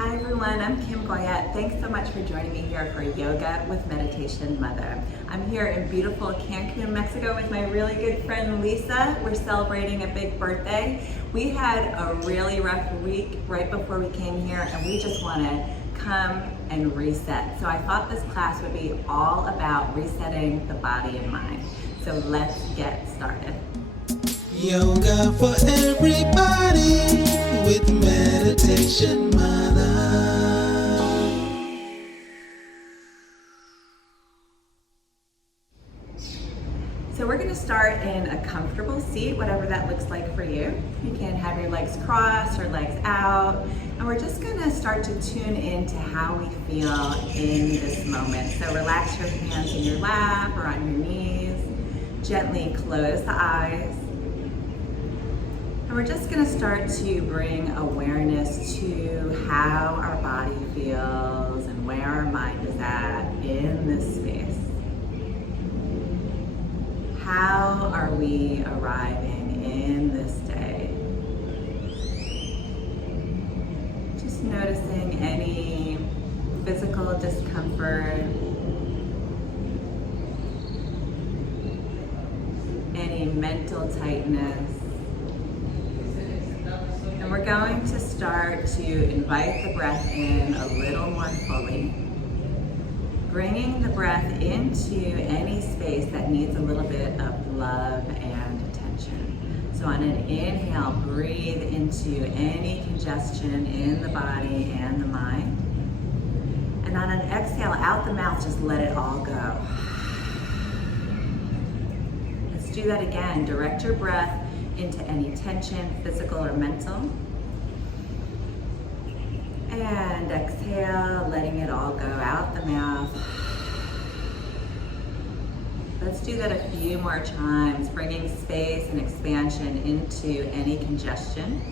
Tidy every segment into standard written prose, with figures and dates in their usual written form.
Hi everyone, I'm Kim Goyette. Thanks so much for joining me here for Yoga with Meditation Mutha. I'm here in beautiful Cancun, Mexico with my really good friend Lisa. We're celebrating a big birthday. We had a really rough week right before we came here and we just want to come and reset. So I thought this class would be all about resetting the body and mind. So let's get started. Yoga for everybody with Meditation Mutha. So we're going to start in a comfortable seat, whatever that looks like for you. You can have your legs crossed or legs out. And we're just going to start to tune into how we feel in this moment. So relax your hands in your lap or on your knees. Gently close the eyes. And we're just going to start to bring awareness to how our body feels and where our mind is at in this space. How are we arriving in this day? Just noticing any physical discomfort, any mental tightness. And we're going to start to invite the breath in a little more fully. Bringing the breath into any space that needs a little bit of love and attention. So on an inhale, breathe into any congestion in the body and the mind. And on an exhale, out the mouth, just let it all go. Let's do that again. Direct your breath into any tension, physical or mental. And exhale, letting it all go out the mouth. Let's do that a few more times, bringing space and expansion into any congestion.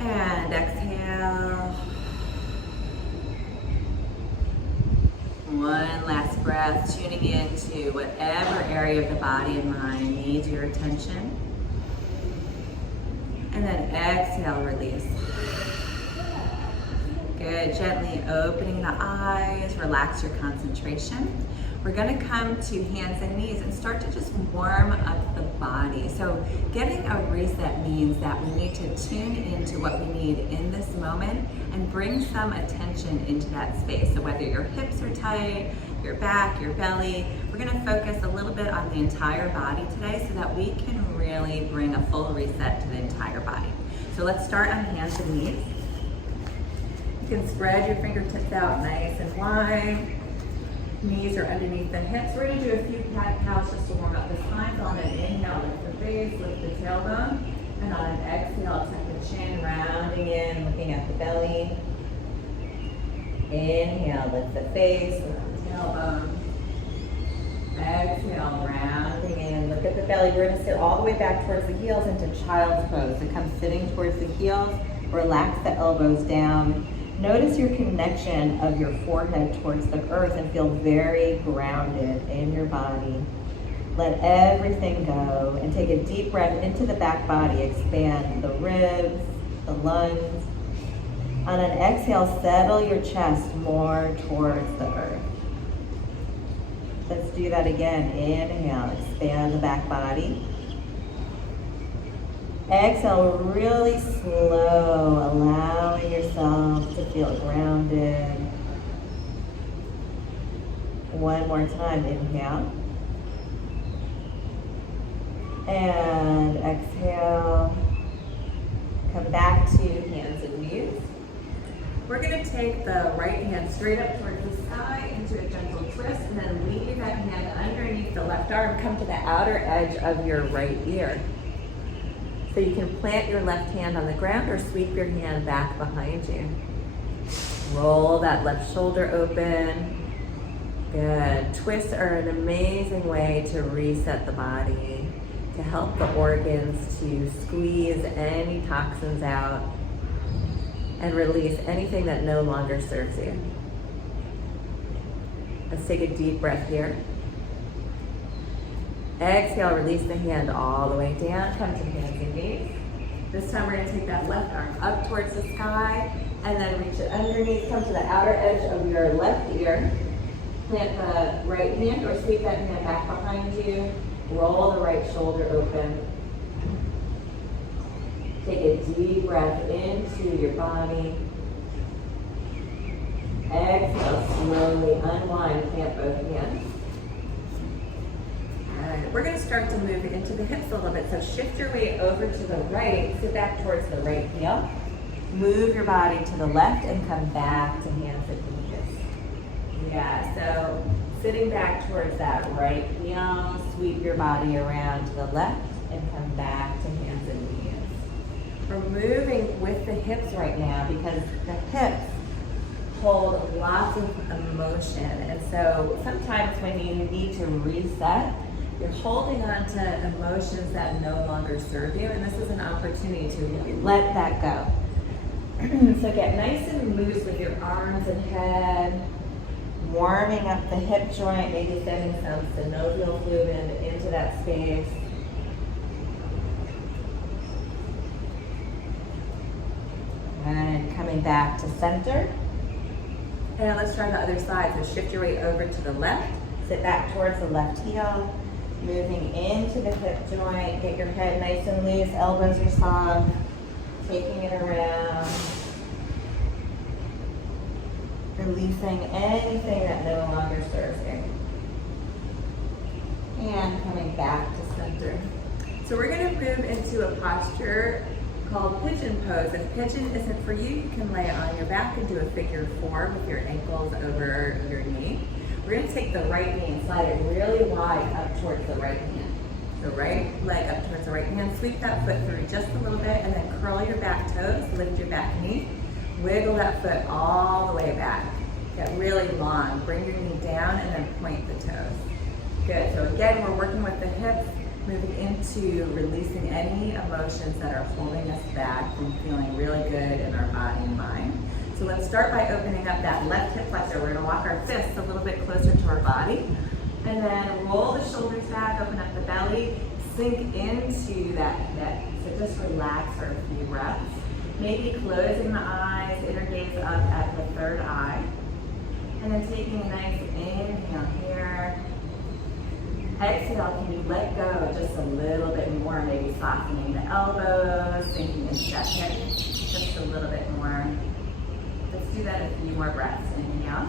And exhale. One last breath, tuning into whatever area of the body and mind needs your attention. And then exhale, release. Good, gently opening the eyes, relax your concentration. We're gonna come to hands and knees and start to just warm up the body. So getting a reset means that we need to tune into what we need in this moment and bring some attention into that space. So whether your hips are tight, your back, your belly, we're gonna focus a little bit on the entire body today so that we can really bring a full reset to the entire body. So let's start on hands and knees. You can spread your fingertips out nice and wide. Knees are underneath the hips. We're gonna do a few cat-cows just to warm up the spine. So on an inhale, lift the face, lift the tailbone. And on an exhale, tuck the chin, rounding in, looking at the belly. Inhale, lift the face, lift the tailbone. Exhale, rounding in, look at the belly. We're gonna sit all the way back towards the heels into child's pose. So come sitting towards the heels, relax the elbows down. Notice your connection of your forehead towards the earth and feel very grounded in your body. Let everything go and take a deep breath into the back body. Expand the ribs, the lungs. On an exhale, settle your chest more towards the earth. Let's do that again. Inhale, expand the back body. Exhale, really slow, allowing yourself to feel grounded. One more time, inhale. And exhale. Come back to hands and knees. We're gonna take the right hand straight up towards the sky into a gentle twist and then leave that hand underneath the left arm. Come to the outer edge of your right ear. So you can plant your left hand on the ground or sweep your hand back behind you. Roll that left shoulder open. Good. Twists are an amazing way to reset the body, to help the organs to squeeze any toxins out and release anything that no longer serves you. Let's take a deep breath here. Exhale, release the hand all the way down. Come to hands and knees. This time we're going to take that left arm up towards the sky and then reach it underneath. Come to the outer edge of your left ear. Plant the right hand or sweep that hand back behind you. Roll the right shoulder open. Take a deep breath into your body. Exhale, slowly unwind, plant both hands. And we're going to start to move into the hips a little bit. So shift your weight over to the right, sit back towards the right heel. Move your body to the left and come back to hands and knees. Yeah, so sitting back towards that right heel, sweep your body around to the left and come back to hands and knees. We're moving with the hips right now because the hips hold lots of emotion. And so sometimes when you need to reset, you're holding on to emotions that no longer serve you, and this is an opportunity to really let that go. So get nice and loose with your arms and head, warming up the hip joint, maybe sending some synovial fluid into that space. And coming back to center. And let's try the other side. So shift your weight over to the left, sit back towards the left heel, moving into the hip joint, get your head nice and loose, elbows are soft, taking it around, releasing anything that no longer serves you. And coming back to center. So we're going to move into a posture called pigeon pose. If pigeon isn't for you, you can lay it on your back and do a figure 4 with your ankles over your knee. We're going to take the right knee and slide it really wide up towards the right hand. The right leg up towards the right hand. Sweep that foot through just a little bit and then curl your back toes, lift your back knee, wiggle that foot all the way back. Get really long. Bring your knee down and then point the toes. Good. So again, we're working with the hips, moving into releasing any emotions that are holding us back from feeling really good in our body and mind. So let's start by opening up that left hip flexor. We're going to walk our fists a little bit closer to our body. And then roll the shoulders back, open up the belly, sink into that neck. So just relax for a few breaths. Maybe closing the eyes, inner gaze up at the third eye. And then taking a nice inhale here. Exhale, can you let go just a little bit more, maybe softening the elbows, sinking into that hip just a little bit more. Let's do that a few more breaths. Inhale.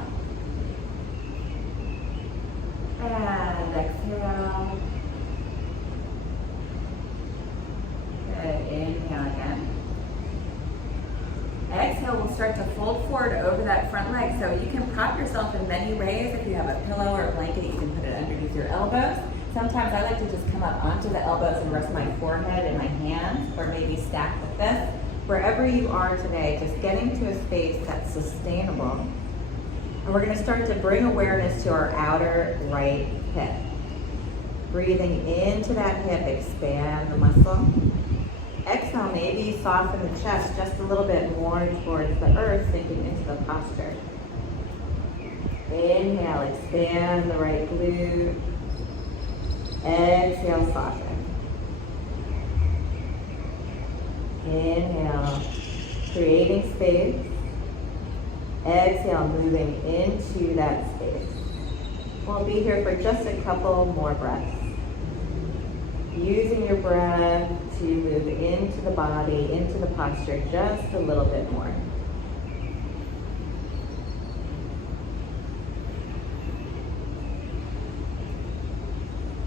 And exhale. Good. Inhale again. Exhale, we'll start to fold forward over that front leg. So you can prop yourself in many ways. If you have a pillow or a blanket, you can put it underneath your elbows. Sometimes I like to just come up onto the elbows and rest my forehead in my hands, or maybe stack the fists. Wherever you are today, just getting to a space that's sustainable. And we're going to start to bring awareness to our outer right hip. Breathing into that hip, expand the muscle. Exhale, maybe soften the chest just a little bit more towards the earth, sinking into the posture. Inhale, expand the right glute. Exhale, soften. Inhale, creating space. Exhale, moving into that space. We'll be here for just a couple more breaths. Using your breath to move into the body, into the posture just a little bit more.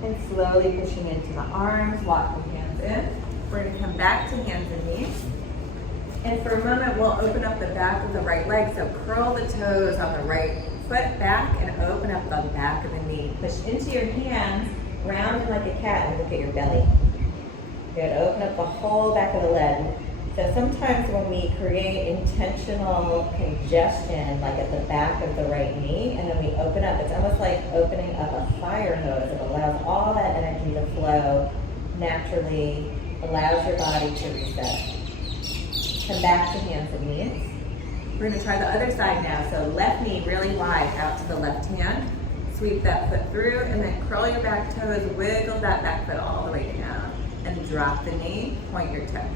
And slowly pushing into the arms, walk the hands in. We're going to come back to hands and knees. And for a moment, we'll open up the back of the right leg. So curl the toes on the right foot back and open up the back of the knee. Push into your hands, round like a cat, and look at your belly. Good. Open up the whole back of the leg. So sometimes when we create intentional congestion, like at the back of the right knee, and then we open up, it's almost like opening up a fire hose. It allows all that energy to flow naturally, allows your body to reset. Come back to hands and knees. We're going to try the other side now. So left knee really wide out to the left hand. Sweep that foot through, and then curl your back toes, wiggle that back foot all the way down. And drop the knee, point your toe.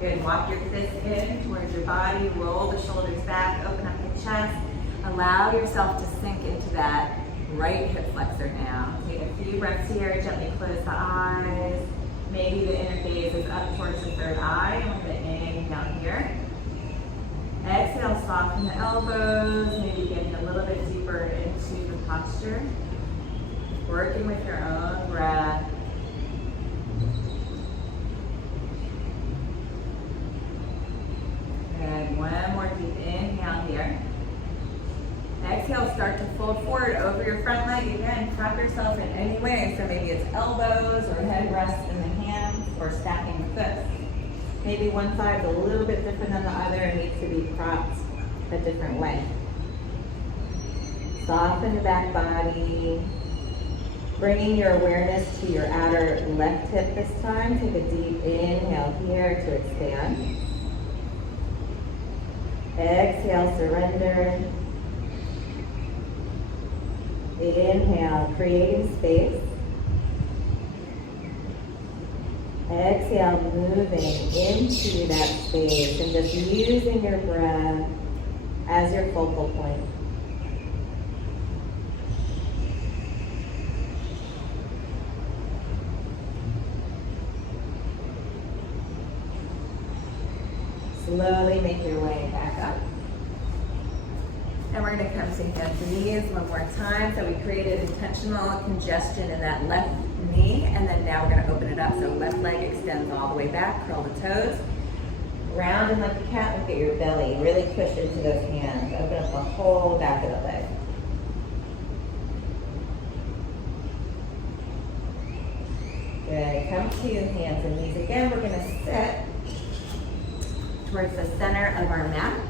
Good, walk your fists in towards your body, roll the shoulders back, open up the chest. Allow yourself to sink into that right hip flexor now. Take a few breaths here, gently close the eyes. Maybe the inner gaze is up towards the third eye, and we're gonna inhale here. Exhale, soften the elbows, maybe getting a little bit deeper into the posture. Working with your own breath. And one more deep inhale here. Exhale, start to fold forward over your front leg. Again, prop yourself in any way. So maybe it's elbows or head rests in the hands or stacking the fists. Maybe one side's a little bit different than the other and needs to be propped a different way. Soften your back body. Bringing your awareness to your outer left hip this time. Take a deep inhale here to expand. Exhale, surrender. Inhale, creating space. Exhale, moving into that space and just using your breath as your focal point. Slowly make your way back up. And we're going to come to hands and knees one more time. So we created intentional congestion in that left knee, and then now we're going to open it up. So left leg extends all the way back, curl the toes. Round and like a cat, look at your belly. Really push into those hands. Open up the whole back of the leg. Good. Come to hands and knees again. We're going to sit towards the center of our mat.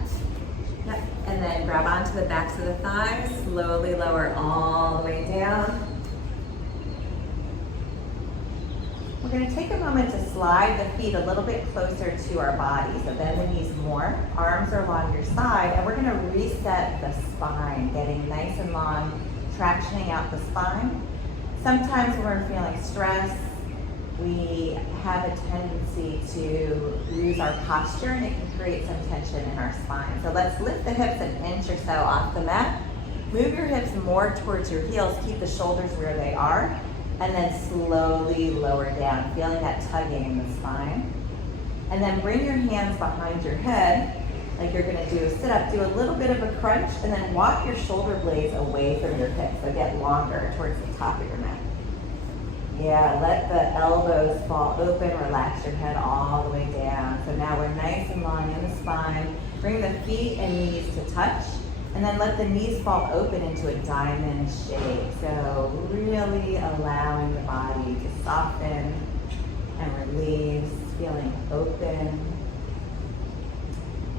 Yep. And then grab onto the backs of the thighs. Slowly lower all the way down. We're going to take a moment to slide the feet a little bit closer to our body. So bend the knees more. Arms are along your side. And we're going to reset the spine, getting nice and long, tractioning out the spine. Sometimes when we're feeling stress, we have a tendency to lose our posture, and it can create some tension in our spine. So let's lift the hips an inch or so off the mat. Move your hips more towards your heels. Keep the shoulders where they are. And then slowly lower down, feeling that tugging in the spine. And then bring your hands behind your head, like you're gonna do a sit-up. Do a little bit of a crunch, and then walk your shoulder blades away from your hips. So get longer towards the top of your mat. Yeah, let the elbows fall open, relax your head all the way down. So now we're nice and long in the spine. Bring the feet and knees to touch, and then let the knees fall open into a diamond shape. So really allowing the body to soften and release, feeling open.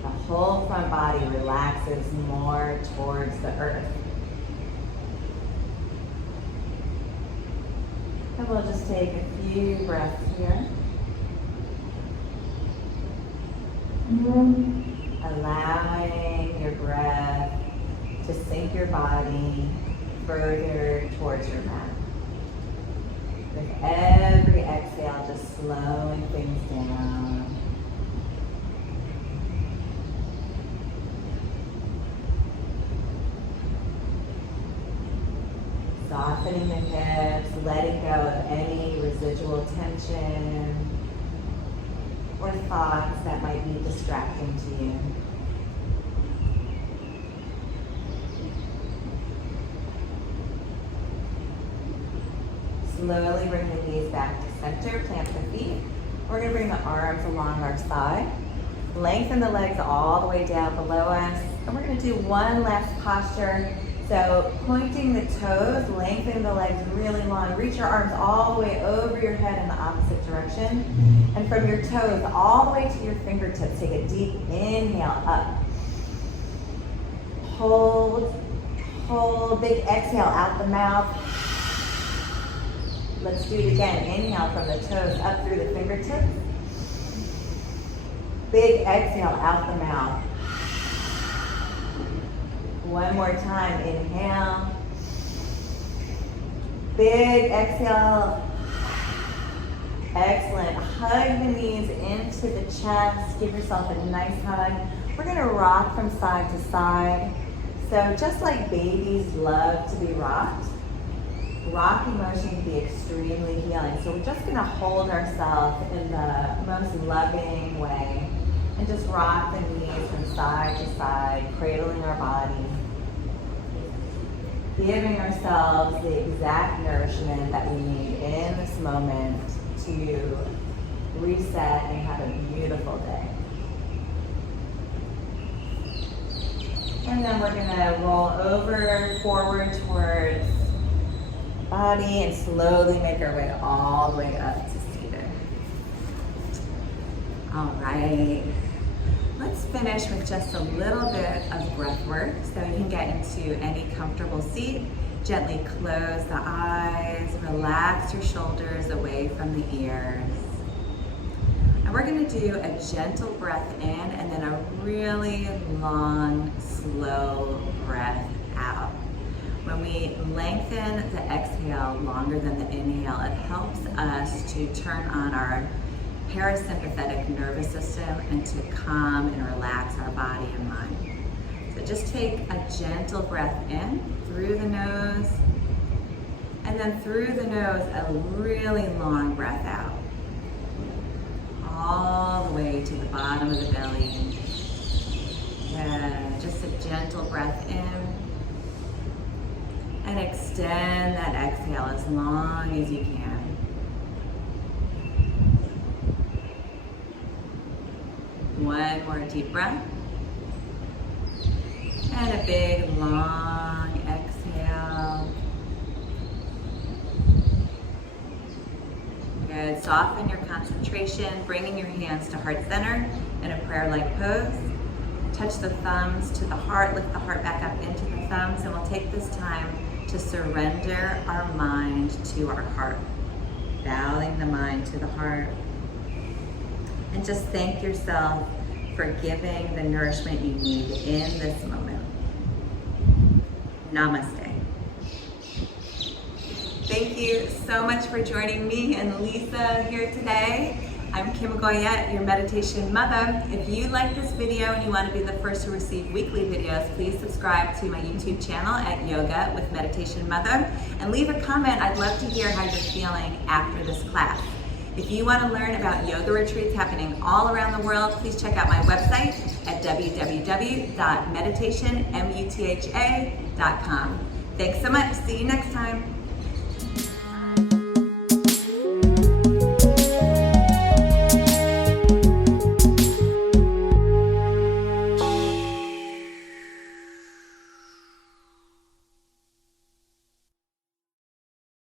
The whole front body relaxes more towards the earth. And we'll just take a few breaths here. Allowing your breath to sink your body further towards your mat. With every exhale, just slowing things down. Softening the hips, letting go of any residual tension or thoughts that might be distracting to you. Slowly bring the knees back to center, plant the feet. We're going to bring the arms along our side. Lengthen the legs all the way down below us. And we're going to do one last posture. So pointing the toes, lengthening the legs really long. Reach your arms all the way over your head in the opposite direction. And from your toes all the way to your fingertips, take a deep inhale up. Hold, hold, big exhale out the mouth. Let's do it again. Inhale from the toes up through the fingertips. Big exhale out the mouth. One more time, inhale. Big exhale. Excellent. Hug the knees into the chest. Give yourself a nice hug. We're going to rock from side to side. So just like babies love to be rocked, rocking motion can be extremely healing. So we're just going to hold ourselves in the most loving way and just rock the knees from side to side, cradling our body, giving ourselves the exact nourishment that we need in this moment to reset and have a beautiful day. And then we're going to roll over, forward towards body and slowly make our way all the way up to seated. All right. Let's finish with just a little bit of breath work. So you can get into any comfortable seat. Gently close the eyes, relax your shoulders away from the ears. And we're going to do a gentle breath in and then a really long, slow breath out. When we lengthen the exhale longer than the inhale, it helps us to turn on our parasympathetic nervous system and to calm and relax our body and mind. So just take a gentle breath in through the nose, and then through the nose, a really long breath out. All the way to the bottom of the belly. Yeah, just a gentle breath in. And extend that exhale as long as you can. One more deep breath. And a big, long exhale. Good. Soften your concentration, bringing your hands to heart center in a prayer-like pose. Touch the thumbs to the heart, lift the heart back up into the thumbs, and we'll take this time to surrender our mind to our heart. Bowing the mind to the heart. And just thank yourself for giving the nourishment you need in this moment. Namaste. Thank you so much for joining me and Lisa here today. I'm Kim Goyette, your meditation mother. If you like this video and you want to be the first to receive weekly videos, please subscribe to my YouTube channel at Yoga with Meditation Mutha and leave a comment. I'd love to hear how you're feeling after this class. If you want to learn about yoga retreats happening all around the world, please check out my website at www.meditationmutha.com. Thanks so much. See you next time.